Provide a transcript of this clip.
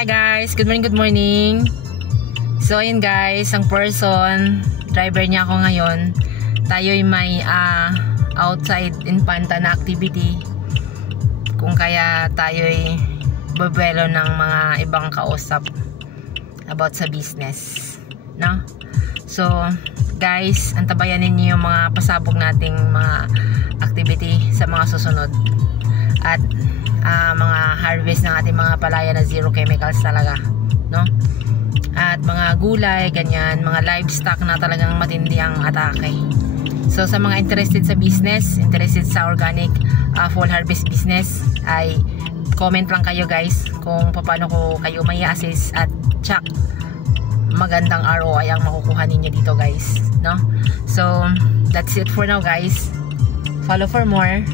Hi guys, good morning. So ayun guys, ang person, driver niya ako ngayon. Tayo'y may outside Infanta na activity. Kung kaya tayo'y babelo ng mga ibang kausap about sa business, no? So guys, antabayanin niyo yung mga pasabog nating mga activity sa mga susunod. At mga harvest ng ating mga palaya na zero chemicals talaga, no? At mga gulay, ganyan, mga livestock na talagang matindi ang atake. So sa mga interested sa business, interested sa organic full harvest business, ay comment lang kayo guys kung paano ko kayo may assist at check magandang ROI ang makukuha ninyo dito guys, no? So that's it for now guys. Follow for more.